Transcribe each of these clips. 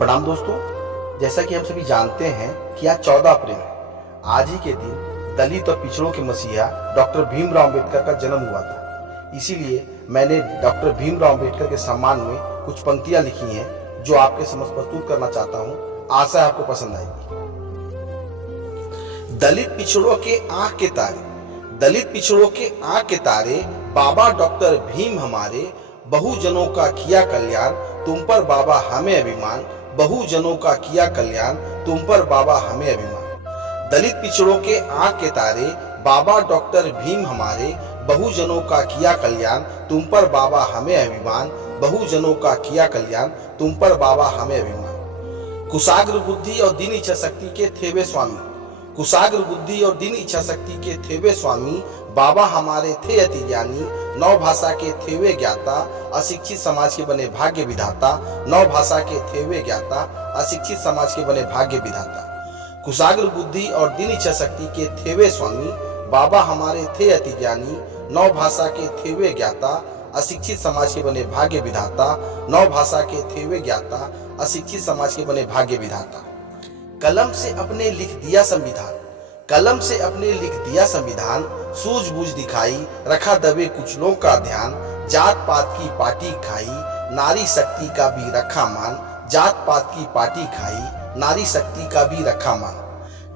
प्रणाम दोस्तों, जैसा कि हम सभी जानते हैं कि आज 14 अप्रैल है। आज ही के दिन दलित और पिछड़ों के मसीहा डॉक्टर भीमराव अंबेडकर का जन्म हुआ था। इसीलिए मैंने डॉक्टर भीमराव अंबेडकर के सम्मान में कुछ पंक्तियां लिखी हैं जो आपके समक्ष प्रस्तुत करना चाहता हूं। आशा है आपको पसंद आएगी। दलित पिछड़ों के आंख के तारे, दलित पिछड़ों के आंख के तारे, बाबा डॉक्टर भीम हमारे, बहुजनों का किया कल्याण, तुम पर बाबा हमें अभिमान, बहुजनों का किया कल्याण, तुम पर बाबा हमें अभिमान। दलित पिछड़ों के आंख के तारे, बाबा डॉक्टर भीम हमारे, बहुजनों का किया कल्याण, तुम पर बाबा हमें अभिमान, बहुजनों का किया कल्याण, तुम पर बाबा हमें अभिमान। कुशाग्र बुद्धि और दीन इच्छा शक्ति के थे वे स्वामी, कुशाग्र बुद्धि और दीन इच्छा शक्ति के थे वे स्वामी, बाबा हमारे थे अति ज्ञानी, नौ भाषा के थे वे ज्ञाता, अशिक्षित समाज के बने भाग्य विधाता, नौ भाषा के थे वे ज्ञाता, अशिक्षित समाज के बने भाग्य विधाता। कुशाग्र बुद्धि और दीन इच्छा शक्ति के थे वे स्वामी, बाबा हमारे थे अति ज्ञानी, नौ भाषा के थे वे ज्ञाता, अशिक्षित समाज के बने भाग्य विधाता, नौ भाषा के थे वे ज्ञाता, अशिक्षित समाज के बने भाग्य विधाता। कलम से अपने लिख दिया संविधान, कलम से अपने लिख दिया संविधान, सूझबूझ दिखाई, रखा दबे कुचलों का ध्यान, जात पात की पार्टी खाई, नारी शक्ति का भी रखा मान, जात पात की पार्टी खाई, नारी शक्ति का भी रखा मान।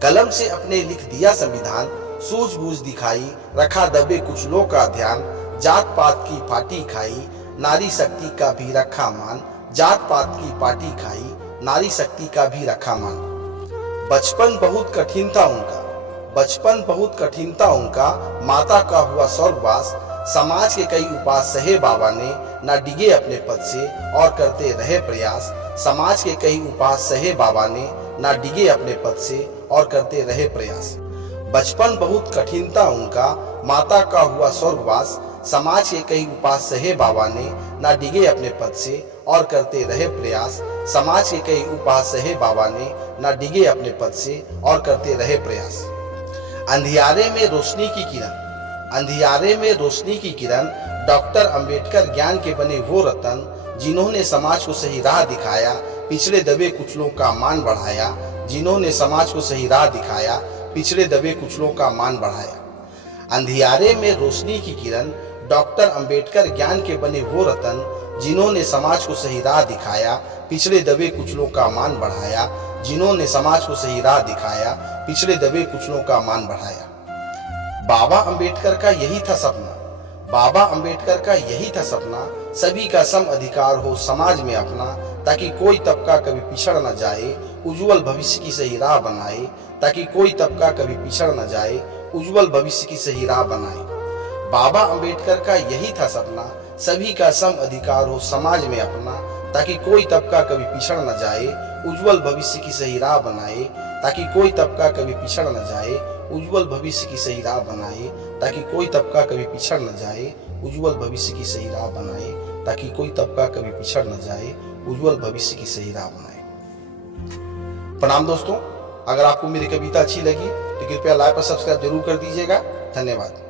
कलम से अपने लिख दिया संविधान, सूझबूझ दिखाई, रखा दबे कुचलों का ध्यान, जात पात की पार्टी खाई, नारी शक्ति का भी रखा मान, जात पात की पार्टी खाई, नारी शक्ति का भी रखा मान। बचपन बहुत कठिन था उनका, बचपन बहुत कठिन था उनका, माता का हुआ स्वर्गवास, समाज के कई उपास सहे बाबा ने, ना डिगे अपने पद से और करते रहे प्रयास, समाज के कई उपास सहे बाबा ने, ना डिगे अपने पद से और करते रहे प्रयास। बचपन बहुत कठिन था उनका, माता का हुआ स्वर्गवास, समाज के कई उपास सहे बाबा ने, ना डिगे अपने पद से और करते रहे प्रयास, समाज के कई उपास सहे बाबा ने, ना डिगे अपने पद से और करते रहे प्रयास। अंधियारे में रोशनी की किरण, अंधियारे में रोशनी की किरण, डॉक्टर अंबेडकर ज्ञान के बने वो रतन, जिन्होंने समाज को सही राह दिखाया, पिछड़े दबे कुचलों का मान बढ़ाया, जिन्होंने समाज को सही राह दिखाया, पिछड़े दबे कुचलों का मान बढ़ाया। अंधियारे में रोशनी की किरण, डॉक्टर अंबेडकर ज्ञान के बने वो रतन, जिन्होंने समाज को सही राह दिखाया, पिछड़े दबे कुचलों का मान बढ़ाया, जिन्होंने समाज को सही राह दिखाया, पिछड़े दबे कुचलों का मान बढ़ाया। बाबा अंबेडकर का यही था सपना, बाबा अंबेडकर का यही था सपना, सभी का सम अधिकार हो समाज में अपना, ताकि कोई तबका कभी पिछड़ न जाए, उज्जवल भविष्य की सही राह बनाए, ताकि कोई तबका कभी पिछड़ न जाए, उज्जवल भविष्य की सही राह बनाए। बाबा अंबेडकर का यही था सपना, सभी का सम अधिकार हो समाज में अपना, ताकि कोई तबका कभी पिछड़ न जाए, उज्जवल भविष्य की सही राह बनाए, ताकि कोई तबका कभी पिछड़ न जाए, उज्जवल भविष्य की सही राह बनाए, ताकि कोई तबका कभी पिछड़ न जाए, उज्जवल भविष्य की सही राह बनाए, ताकि कोई तबका कभी पिछड़ न जाए, उज्जवल भविष्य की सही राह बनाए। प्रणाम दोस्तों, अगर आपको मेरी कविता अच्छी लगी तो कृपया लाइक और सब्सक्राइब जरूर कर दीजिएगा। धन्यवाद।